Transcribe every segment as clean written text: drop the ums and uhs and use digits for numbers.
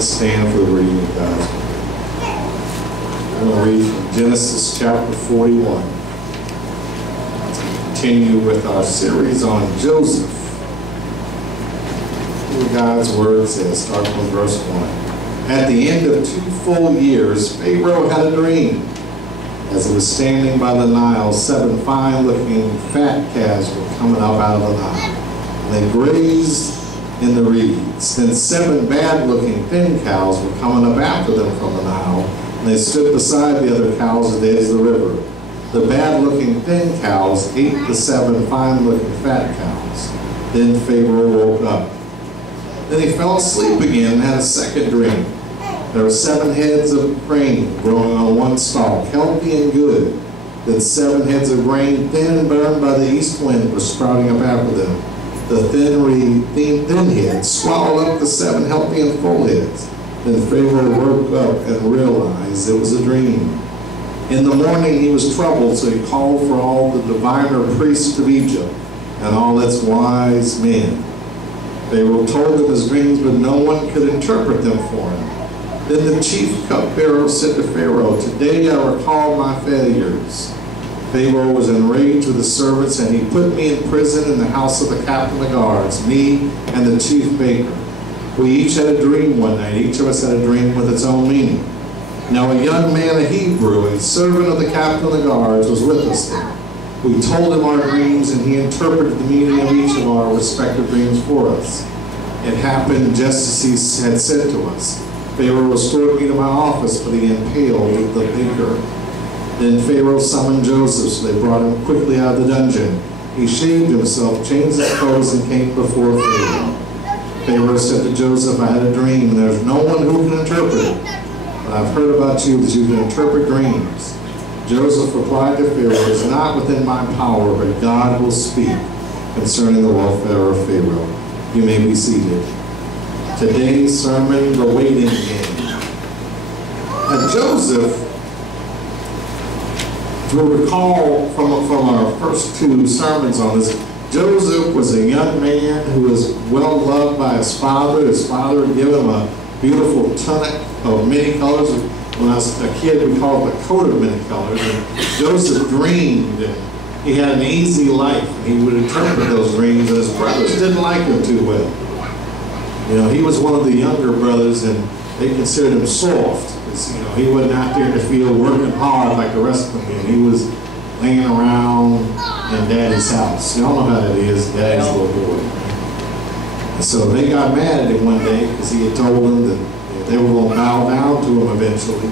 Let's stand for the reading of God's word. I'm going to read from Genesis chapter 41. As we continue with our series on Joseph. Here's what God's word says, starting with verse 1. At the end of 2 full years, Pharaoh had a dream. As he was standing by the Nile, 7 fine-looking fat calves were coming up out of the Nile. And they grazed in the reeds. Then 7 bad-looking thin cows were coming up after them from the Nile, and they stood beside the other cows at the edge of the river. The bad-looking thin cows ate the 7 fine-looking fat cows. Then Pharaoh woke up. Then he fell asleep again and had a second dream. There were 7 heads of grain growing on one stalk, healthy and good. Then 7 heads of grain, thin and burned by the east wind, were sprouting up after them. The thin heads swallowed up the 7 healthy and full heads. Then Pharaoh woke up and realized it was a dream. In the morning he was troubled, so he called for all the diviner priests of Egypt and all its wise men. Pharaoh told them his dreams, but no one could interpret them for him. Then the chief cupbearer said to Pharaoh, "Today I recall my failures." Pharaoh was enraged with the servants, and he put me in prison in the house of the captain of the guards, me and the chief baker. We each had a dream one night. Each of us had a dream with its own meaning. Now a young man, a Hebrew, a servant of the captain of the guards, was with us there. We told him our dreams, and he interpreted the meaning of each of our respective dreams for us. It happened just as he had said to us. Pharaoh restored me to my office for the impaled the baker. Then Pharaoh summoned Joseph, so they brought him quickly out of the dungeon. He shaved himself, changed his clothes, and came before Pharaoh. Pharaoh said to Joseph, "I had a dream, and there's no one who can interpret it. But I've heard about you that you can interpret dreams." Joseph replied to Pharaoh, "It is not within my power, but God will speak concerning the welfare of Pharaoh." You may be seated. Today's sermon, the waiting game. Now Joseph, if you recall from our first 2 sermons on this, Joseph was a young man who was well loved by his father. His father had given him a beautiful tunic of many colors. When I was a kid, we called it the coat of many colors. And Joseph dreamed, and he had an easy life. He would interpret those dreams, and his brothers didn't like him too well. You know, he was one of the younger brothers, and they considered him soft. Because, you know, he wasn't out there in the field working hard like the rest of them did. He was laying around in Daddy's house. Y'all know how that is, Daddy's little boy. And so they got mad at him one day because he had told them that they were going to bow down to him eventually.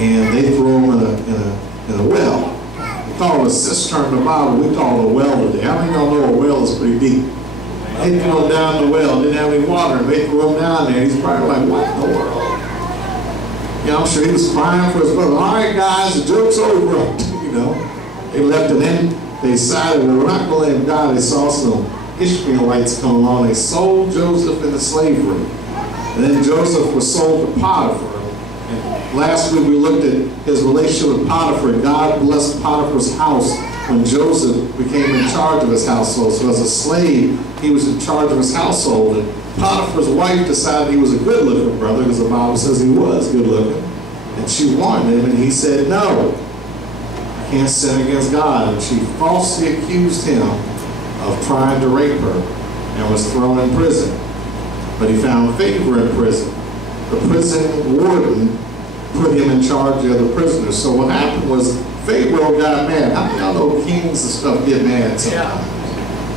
And they threw him in a well. We call it a cistern in the Bible. We call it a well today. How many of y'all know a well is pretty deep? They threw him down the well, didn't have any water, and they threw him down there. He's probably like, "What in the world?" You know, I'm sure he was crying for his brother. "All right, guys, the joke's over." You know, they left, and then they decided, well, we're not going to let him die. They saw some Ishmaelites come along. They sold Joseph into slavery. And then Joseph was sold to Potiphar. And last week we looked at his relationship with Potiphar. God blessed Potiphar's house when Joseph became in charge of his household. So as a slave, he was in charge of his household. And Potiphar's wife decided he was a good-looking brother, because the Bible says he was good-looking. And she wanted him, and he said, "No, I can't sin against God." And she falsely accused him of trying to rape her and was thrown in prison. But he found favor in prison. The prison warden put him in charge of the other prisoners. So what happened was Pharaoh got mad. How many of y'all know kings and stuff get mad sometimes?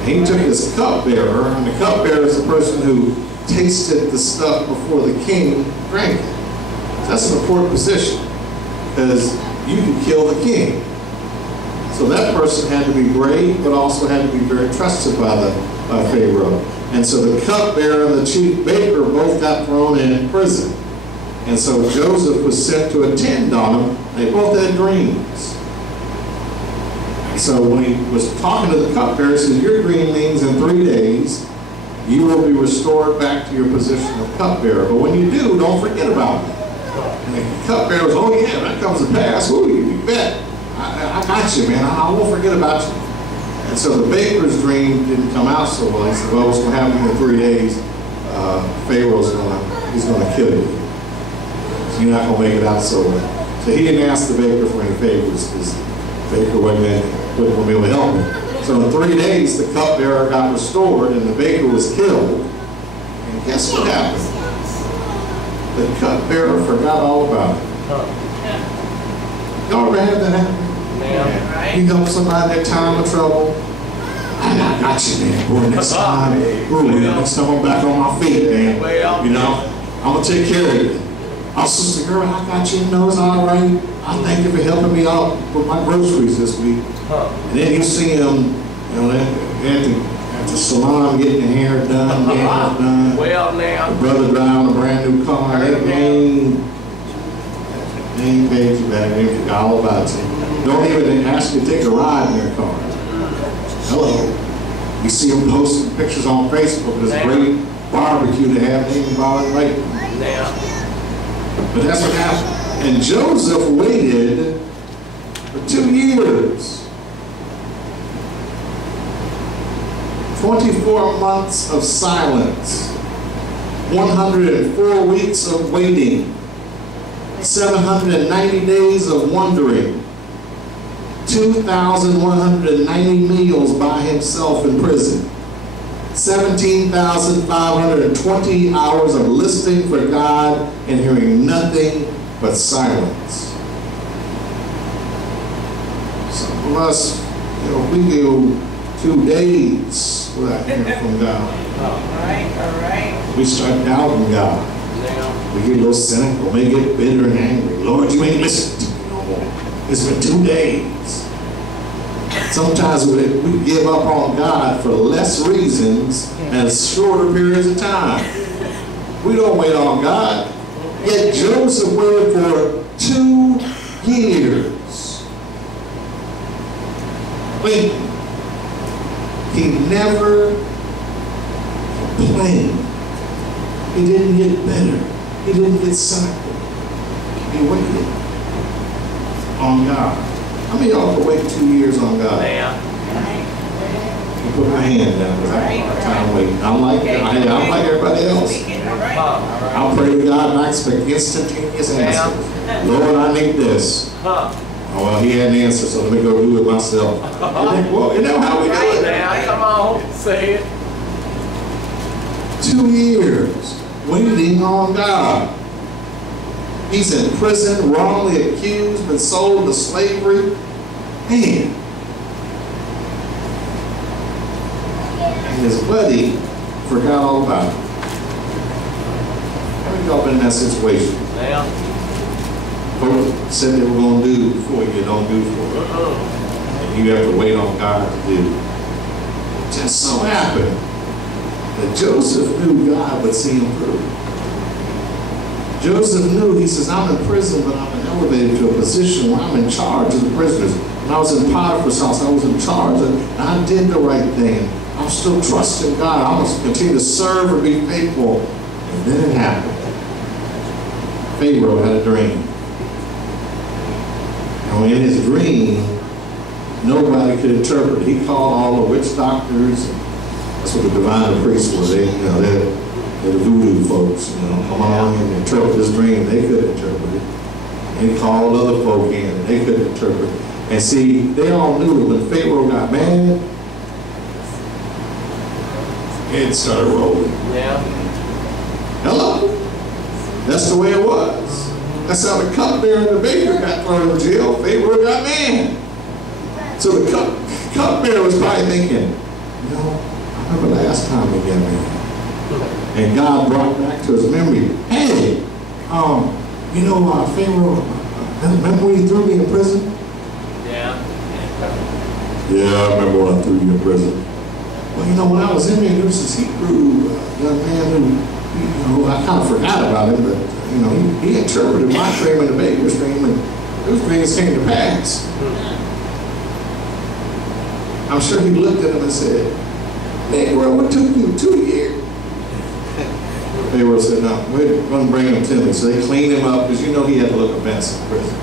He took his cupbearer, and the cupbearer is the person who tasted the stuff before the king drank it. That's an important position, because you can kill the king. So that person had to be brave, but also had to be very trusted by Pharaoh. And so the cupbearer and the chief baker both got thrown in prison. And so Joseph was sent to attend on them. They both had dreams. So when he was talking to the cupbearer, he said, "Your dream means in 3 days you will be restored back to your position of cupbearer. But when you do, don't forget about me." And the cupbearer was, "Oh yeah, that comes to pass. Oh, you bet. I got you, man. I won't forget about you." And so the baker's dream didn't come out so well. He said, "Well, what's going to happen in 3 days? Pharaoh's going to he's going to kill you. So you're not going to make it out so well. So he didn't ask the baker for any favors because the baker wouldn't be able to help him. So in 3 days, the cupbearer got restored and the baker was killed. And guess what happened? The cupbearer forgot all about it. Y'all ever had that happen? Yeah. You help somebody in their time of trouble. I got you, man. Boy, next time, next time I'm back on my feet, man. You know, I'm going to take care of you. Oh, sister girl, I got you. No, it's all right. I thank you for helping me out with my groceries this week. And then you see them, you know, at the salon getting their hair done, nails done. Well, now. The brother driving a brand new car. They ain't paid you back. They forgot all about you. Don't even ask you to take a ride in their car. Hello. You see them posting pictures on Facebook of this great barbecue they have. They even bought it right. But that's what happened. And Joseph waited for 2 years. 24 months of silence. 104 weeks of waiting. 790 days of wondering. 2,190 meals by himself in prison. 17,520 hours of listening for God and hearing nothing but silence. Some of us, you know, we go 2 days without hearing from God. All right. We start doubting God. We get a little cynical. We get bitter and angry. Lord, you ain't listening to me no more. It's been 2 days. Sometimes we give up on God for less reasons and shorter periods of time. We don't wait on God. Yet Joseph waited for 2 years. Wait. He never complained. He didn't get better. He didn't get cynical. He waited on God. How many of y'all can wait 2 years on God? You put my hand down because I have a hard time waiting. I'm like everybody else. I'll pray to God and I expect instantaneous answers. Lord, I need this. Oh, well, he had an answer, so let me go do it myself. Well, you know how we do it. Now, come on, say it. 2 years waiting on God. He's in prison, wrongly accused, been sold to slavery. Man. And his buddy forgot all about it. How many of y'all been in that situation? Yeah. Folks said they were going to do before you don't do for it. And you have to wait on God to do. It just so happened that Joseph knew God would see him through. Joseph knew, he says, I'm in prison, but I'm elevated to a position where I'm in charge of the prisoners. When I was in Potiphar's house, I was in charge, and I did the right thing. I'm still trusting God. I'm going to continue to serve and be faithful. And then it happened. Pharaoh had a dream. And in his dream, nobody could interpret it. He called all the witch doctors. That's what the divine priests were. They're the voodoo folks, come along and interpret this dream. They couldn't interpret it. And he called other folk in, and they couldn't interpret it. And see, they all knew when Pharaoh got mad, it started rolling. Yeah. Hello? That's the way it was. That's how the cupbearer and the baker got thrown in jail. Pharaoh got mad. So the cupbearer was probably thinking, I remember last time we got mad. And God brought back to his memory, hey, Pharaoh, remember when you threw me in prison? Yeah. Yeah, I remember when I threw you in prison. Well, when I was in there was this Hebrew young man who, I kind of forgot about him, but, he interpreted my dream and the baker's dream, and those dreams came to pass. I'm sure he looked at him and said, Pharaoh, what took you 2 years? Pharaoh said, no, we're going to bring him to me. So they cleaned him up, because he had to look a mess in prison.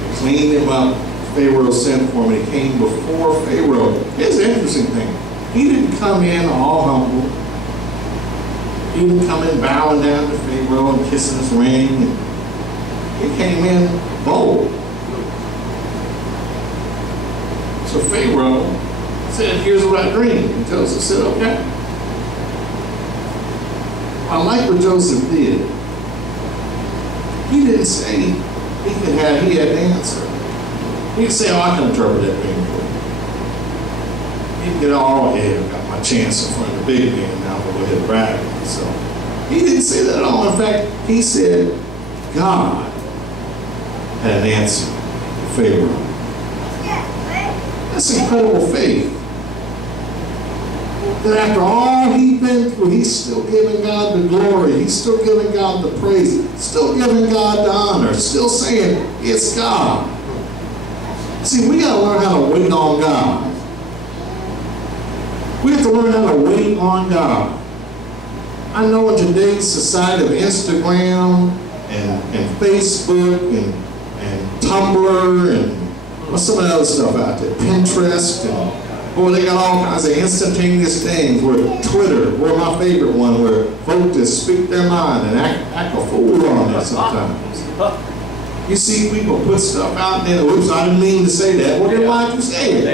They cleaned him up. Pharaoh sent for him, and he came before Pharaoh. Here's the interesting thing. He didn't come in all humble. He didn't come in bowing down to Pharaoh and kissing his ring. He came in bold. So Pharaoh said, here's what I dreamed. And Joseph said, okay. I like what Joseph did. He didn't say he had the answer. He didn't say, oh, I can interpret that dream for you. He didn't get all, yeah, I got my chance in front of the big man, now I'm going to go ahead and brag. So he didn't say that at all. In fact, he said, God had an answer for Pharaoh. That's incredible faith. That after all he'd been through, he's still giving God the glory. He's still giving God the praise. Still giving God the honor. Still saying, it's God. See, we got to learn how to wait on God. We have to learn how to wait on God. I know in today's society of Instagram and Facebook and Tumblr and what's some of the other stuff out there, Pinterest, and boy, they got all kinds of instantaneous things. Where Twitter, we're my favorite one, where folks just speak their mind and act a fool on there sometimes. You see people put stuff out there, oops, I didn't mean to say that. Well, then why'd you say it?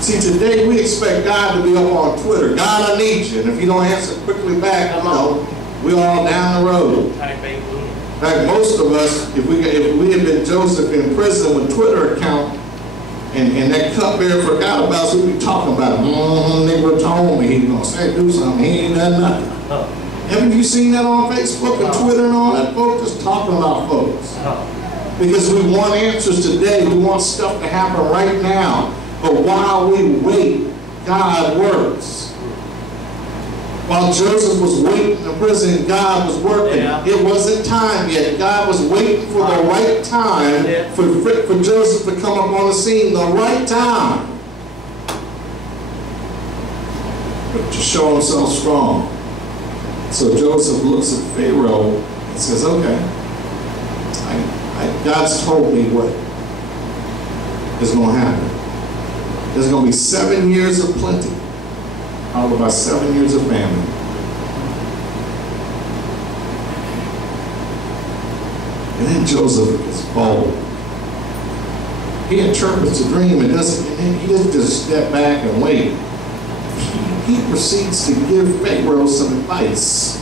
See, today we expect God to be up on Twitter. God, I need you. And if you don't answer quickly back, you know, we're all down the road. In fact, most of us, if we had been Joseph in prison with Twitter account, and that cupbearer forgot about us, we'd be talking about it. Nigga told me he was going to say do something. He ain't done nothing. Haven't you seen that on Facebook and Twitter and all that? Folks just talking about folks. Because we want answers today. We want stuff to happen right now. But while we wait, God works. While Joseph was waiting in prison, God was working. Yeah. It wasn't time yet. God was waiting for the right time for Joseph to come up on the scene. The right time. But to show himself strong. So Joseph looks at Pharaoh and says, okay, God's told me what is going to happen. There's going to be 7 years of plenty, followed by 7 years of famine. And then Joseph is bold. He interprets the dream and he doesn't just step back and wait. He proceeds to give Pharaoh some advice.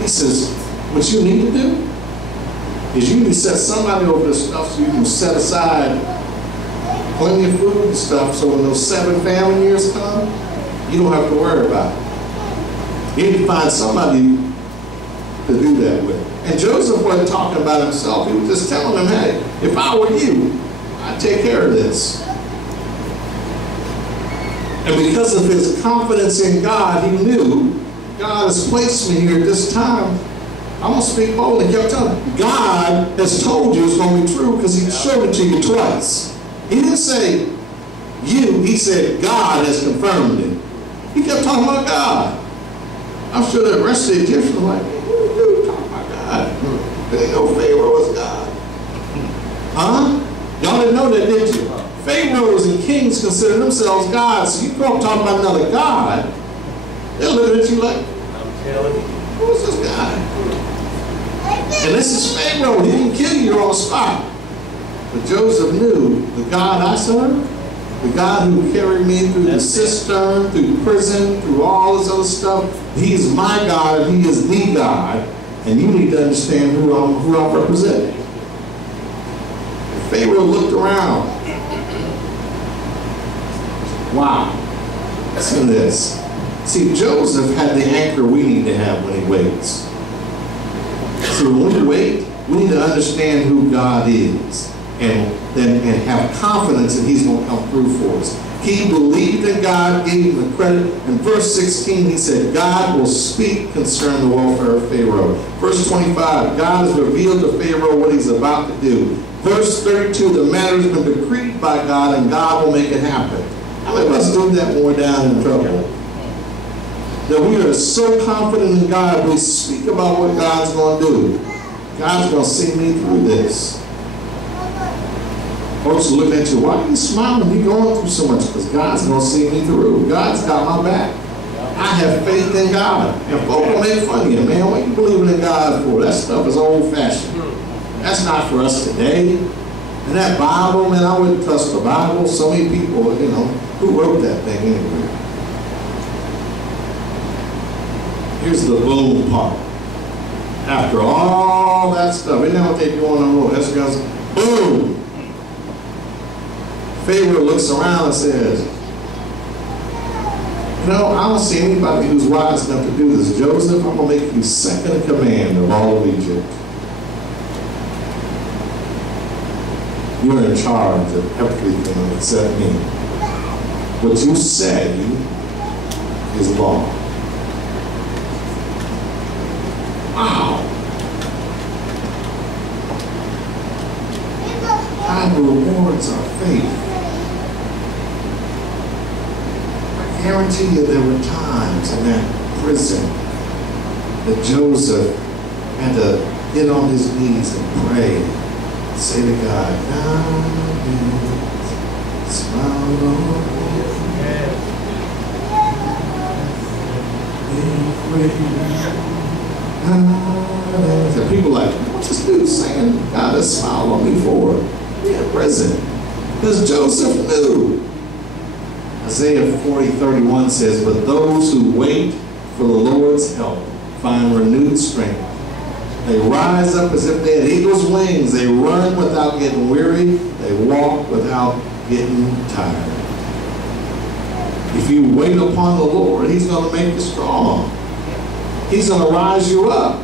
He says, what you need to do is you need to set somebody over this stuff so you can set aside plenty of food and stuff, so when those 7 famine years come, you don't have to worry about it. You need to find somebody to do that with. And Joseph wasn't talking about himself. He was just telling them, hey, if I were you, I'd take care of this. And because of his confidence in God, he knew, God has placed me here at this time. I'm going to speak boldly. He kept telling him, God has told you it's going to be true because he showed it to you twice. He didn't say you, he said God has confirmed it. He kept talking about God. I'm sure the rest of the Egyptians were like, what are you talking about God? They didn't know Pharaoh was God. Huh? Y'all didn't know that, did you? Pharaohs and kings consider themselves gods. So you go up talking about another God, they're looking at you like, I'm telling you, who's this guy? And this is Pharaoh. He didn't kill you, you're on the spot. But Joseph knew the God I serve, the God who carried me through the cistern, through prison, through all this other stuff, he's my God and he is the God. And you need to understand who I'm representing. Pharaoh looked around. Wow. Listen to this. See, Joseph had the anchor we need to have when he waits. So when we wait, we need to understand who God is. And have confidence that he's going to come through for us. He believed in God, gave him the credit. In verse 16, he said, God will speak concerning the welfare of Pharaoh. Verse 25, God has revealed to Pharaoh what he's about to do. Verse 32, the matter has been decreed by God and God will make it happen. How many of us do that when we're down in trouble? That we are so confident in God, we speak about what God's going to do. God's going to see me through this. Folks are looking at you, why are you smiling? You going through so much? Because God's going to see me through. God's got my back. I have faith in God. And folks will make fun of you, man. What are you believing in God for? That stuff is old-fashioned. That's not for us today. And that Bible, man, I wouldn't trust the Bible. So many people, you know, who wrote that thing anyway? Here's the boom part. After all that stuff, isn't that what they do on the road? That's goes, boom. Pharaoh looks around and says, you know, I don't see anybody who's wise enough to do this. Joseph, I'm going to make you second in command of all of Egypt. You're in charge of everything except me. What you say is law. Wow. God rewards our faith. I guarantee you there were times in that prison that Joseph had to get on his knees and pray. Say to God, God, smile on me. And people are like, what's this dude saying? God has smiled on me for? He in prison. Because Joseph knew. Isaiah 40:31 says, but those who wait for the Lord's help find renewed strength. They rise up as if they had eagle's wings. They run without getting weary. They walk without getting tired. If you wait upon the Lord, He's going to make you strong. He's going to rise you up.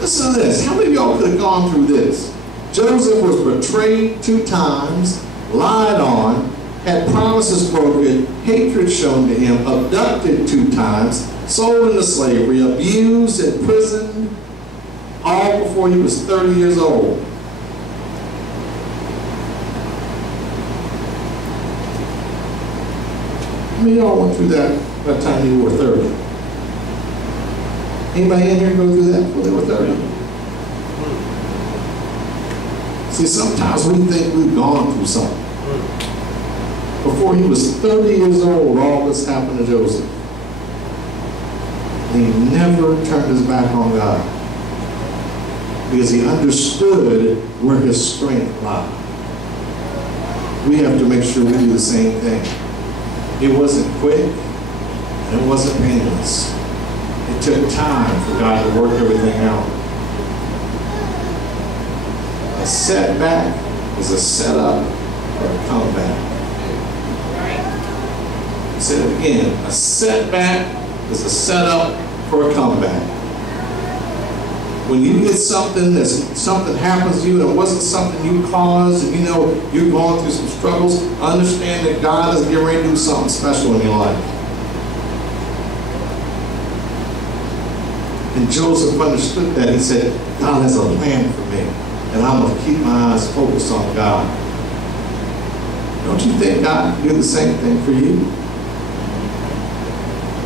Listen to this. How many of y'all could have gone through this? Joseph was betrayed 2 times, lied on, had promises broken, hatred shown to him, abducted 2 times, sold into slavery, abused, imprisoned, all before he was 30 years old. How many of y'all went through that by the time you were 30? Anybody in here go through that before they were 30? See, sometimes we think we've gone through something. Before he was 30 years old, all this happened to Joseph. And he never turned his back on God. Because he understood where his strength lied. We have to make sure we do the same thing. It wasn't quick, and it wasn't painless. It took time for God to work everything out. A setback is a setup for a comeback. I'll say it again. A setback is a setup for a comeback. When you get something happens to you and it wasn't something you caused, and you know you're going through some struggles, understand that God is getting ready to do something special in your life. And Joseph understood that. He said, God has a plan for me, and I'm going to keep my eyes focused on God. Don't you think God can do the same thing for you?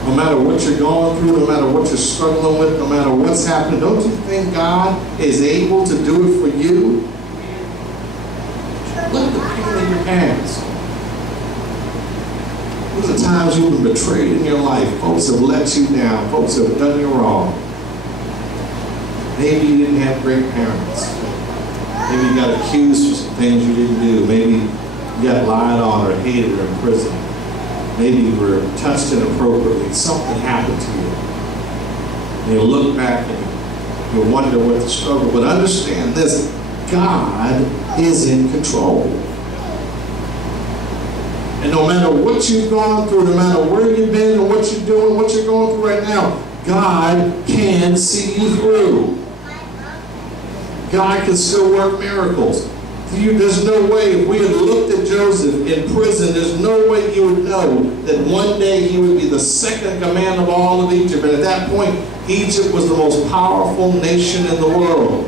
No matter what you're going through, no matter what you're struggling with, no matter what's happening, don't you think God is able to do it for you? Look at the pain in your past. Look at the times you've been betrayed in your life. Folks have let you down. Folks have done you wrong. Maybe you didn't have great parents. Maybe you got accused for some things you didn't do. Maybe you got lied on or hated or imprisoned. Maybe you were touched inappropriately. Something happened to you. And you look back and you wonder what the struggle. But understand this, God is in control. And no matter what you've gone through, no matter where you've been and what you're doing, what you're going through right now, God can see you through. God can still work miracles. There's no way, if we had looked at Joseph in prison, there's no way you would know that one day he would be the second in command of all of Egypt. And at that point, Egypt was the most powerful nation in the world.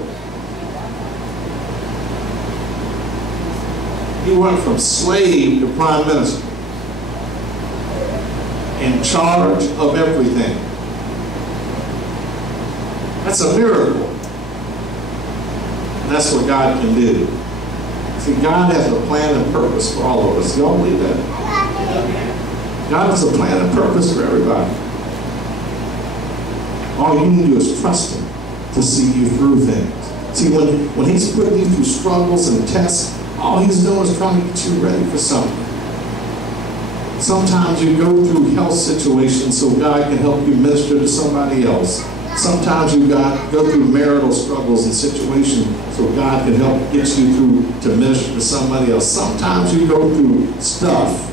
He went from slave to prime minister, in charge of everything. That's a miracle. And that's what God can do. See, God has a plan and purpose for all of us. Y'all believe that? God has a plan and purpose for everybody. All you need to do is trust Him to see you through things. See, when He's putting you through struggles and tests, all He's doing is trying to get you ready for something. Sometimes you go through health situations so God can help you minister to somebody else. Sometimes you go through marital struggles and situations so God can help get you through to minister to somebody else. Sometimes you go through stuff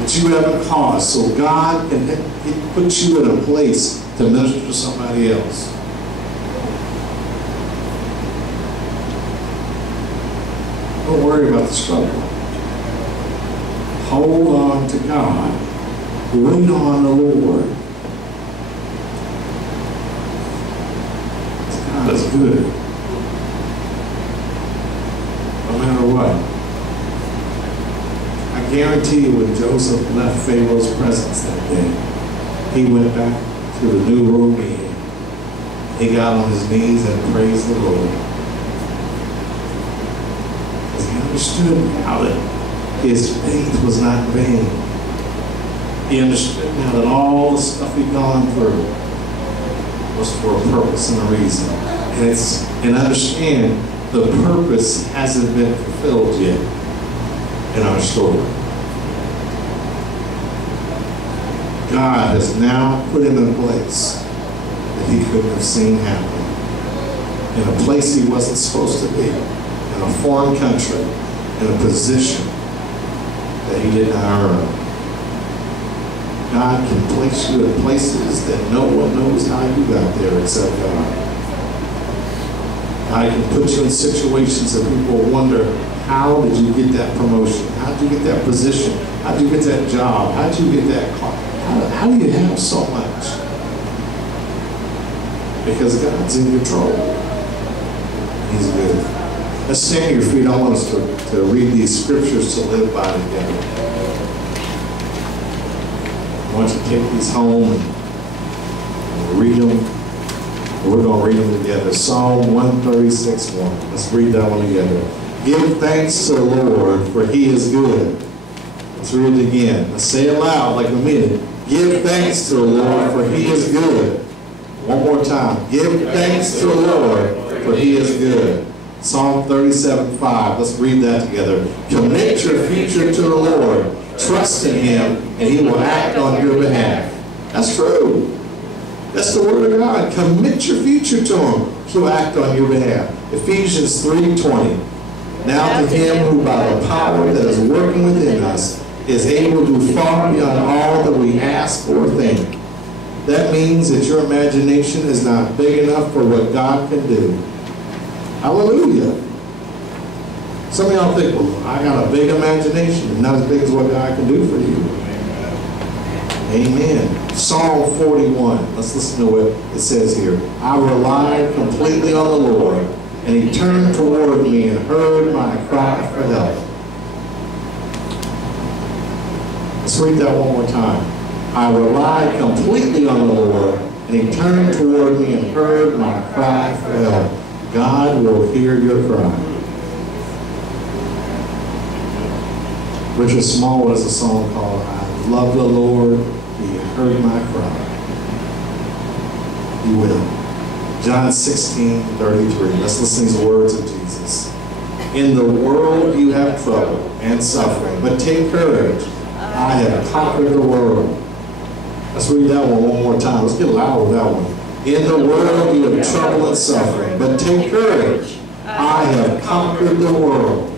that you haven't caused so God can put you in a place to minister to somebody else. Don't worry about the struggle. Hold on to God. Wait on the Lord. God is good. No matter what. I guarantee you when Joseph left Pharaoh's presence that day, he went back to the new room again. He got on his knees and praised the Lord. Because he understood now that his faith was not vain. He understood now that all the stuff he'd gone through was for a purpose and a reason. And understand the purpose hasn't been fulfilled yet in our story. God has now put him in a place that he couldn't have seen happen. In a place he wasn't supposed to be. In a foreign country. In a position that he did not earn. God can place you in places that no one knows how you got there except God. God can put you in situations that people wonder, how did you get that promotion? How did you get that position? How did you get that job? How did you get that car? How do you have so much? Because God's in control. He's good. Let's stand to your feet. I want us to read these scriptures to live by together. I want you to take these home and read them. We're going to read them together. Psalm 136:1. Let's read that one together. Give thanks to the Lord, for He is good. Let's read it again. Let's say it loud like we mean it. Give thanks to the Lord, for He is good. One more time. Give thanks to the Lord, for He is good. Psalm 37:5. Let's read that together. Commit your future to the Lord. Trust in Him, and He will act on your behalf. That's true. That's the word of God. Commit your future to Him. He'll act on your behalf. Ephesians 3:20. Now to Him who by the power that is working within us is able to do far beyond all that we ask or think. That means that your imagination is not big enough for what God can do. Hallelujah. Some of y'all think, well, I got a big imagination and not as big as what God can do for you. Amen. Psalm 41. Let's listen to what it says here. I relied completely on the Lord, and He turned toward me and heard my cry for help. Let's read that one more time. I relied completely on the Lord, and He turned toward me and heard my cry for help. God will hear your cry. Richard Smallwood has a song called I Love the Lord, He heard my cry. He will. John 16:33. Let's listen to these words of Jesus. In the world you have trouble and suffering, but take courage. I have conquered the world. Let's read that one more time. Let's get loud with that one. In the world you have trouble and suffering, but take courage. I have conquered the world.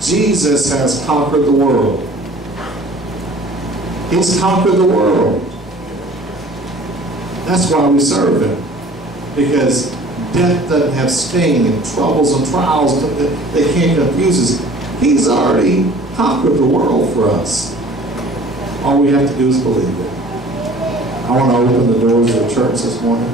Jesus has conquered the world. He's conquered the world. That's why we serve Him. Because death doesn't have sting, and troubles and trials, they can't confuse us. He's already conquered the world for us. All we have to do is believe it. I want to open the doors of the church this morning.